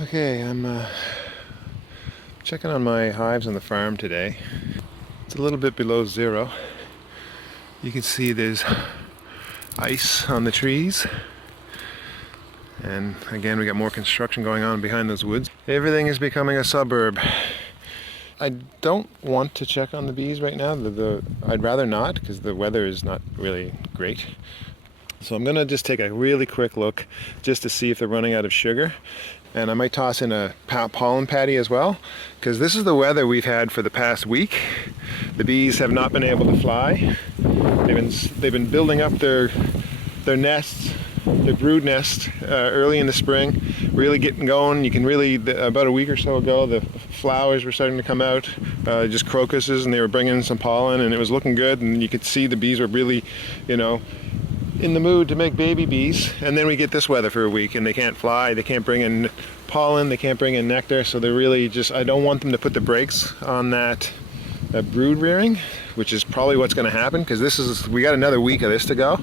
Okay, I'm checking on my hives on the farm today. It's a little bit below zero. You can see there's ice on the trees. And again, we got more construction going on behind those woods. Everything is becoming a suburb. I don't want to check on the bees right now. I'd rather not, because the weather is not really great. So I'm gonna just take a really quick look just to see if they're running out of sugar. And I might toss in a pollen patty as well, because this is the weather we've had for the past week. The bees have not been able to fly. They've been building up their nests, their brood nest early in the spring, really getting going. You can really, about a week or so ago, the flowers were starting to come out, just crocuses, and they were bringing in some pollen, and it was looking good. And you could see the bees were really, in the mood to make baby bees. And then we get this weather for a week and they can't fly, they can't bring in pollen, they can't bring in nectar, so they're really just, I don't want them to put the brakes on that brood rearing, which is probably what's going to happen, because we got another week of this to go,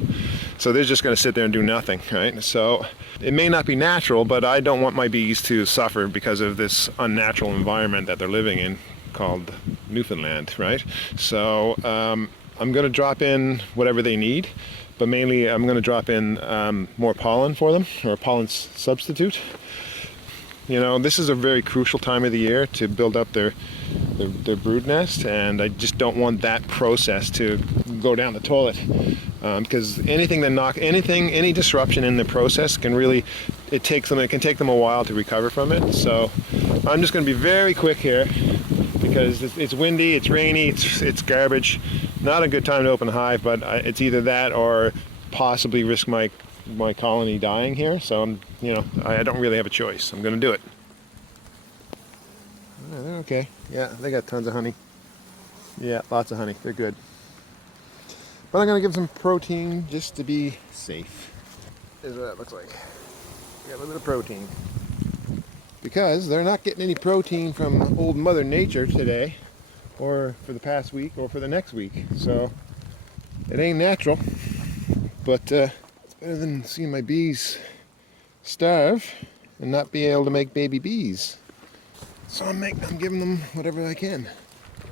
so they're just going to sit there and do nothing, right? So it may not be natural, but I don't want my bees to suffer because of this unnatural environment that they're living in called Newfoundland, right? So I'm going to drop in whatever they need, but mainly I'm going to drop in more pollen for them, or a pollen substitute. This is a very crucial time of the year to build up their brood nest, and I just don't want that process to go down the toilet, because any disruption in the process can really, it can take them a while to recover from it. So I'm just going to be very quick here, because it's windy, it's rainy, it's garbage. Not a good time to open a hive, but it's either that or possibly risk my colony dying here. So I don't really have a choice. I'm going to do it. Oh, they're okay. Yeah, they got tons of honey. Yeah, lots of honey. They're good. But I'm going to give them protein just to be safe. Here's what that looks like. Got a little bit of protein. Because they're not getting any protein from old Mother Nature today, or for the past week, or for the next week. So it ain't natural, but it's better than seeing my bees starve and not be able to make baby bees. So I'm giving them whatever I can.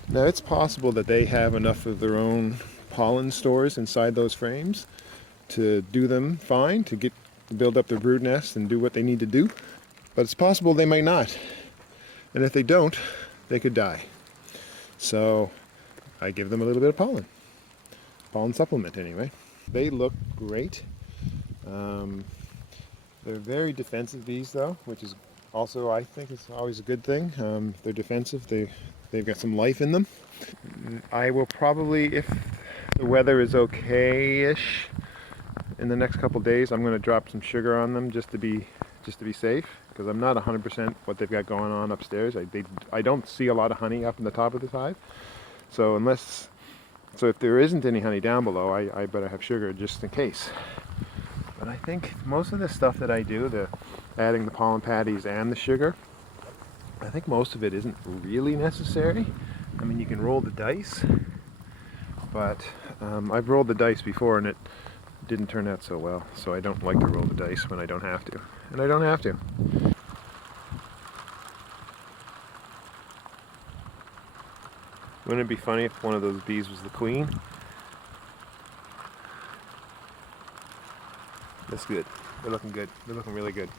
Now it's possible that they have enough of their own pollen stores inside those frames to do them fine, to build up their brood nest and do what they need to do. But it's possible they might not. And if they don't, they could die. So I give them a little bit of pollen supplement anyway. They look great. They're very defensive bees though, which is also, I think, is always a good thing. They're defensive, they've got some life in them. I will probably, if the weather is okay-ish in the next couple days, I'm going to drop some sugar on them just to be safe, because I'm not 100% what they've got going on upstairs. I don't see a lot of honey up in the top of this hive, so if there isn't any honey down below, I better have sugar just in case. But I think most of the stuff that I do, adding the pollen patties and the sugar, I think most of it isn't really necessary. I mean, you can roll the dice, but I've rolled the dice before and it didn't turn out so well, so I don't like to roll the dice when I don't have to. And I don't have to. Wouldn't it be funny if one of those bees was the queen? That's good. They're looking good. They're looking really good.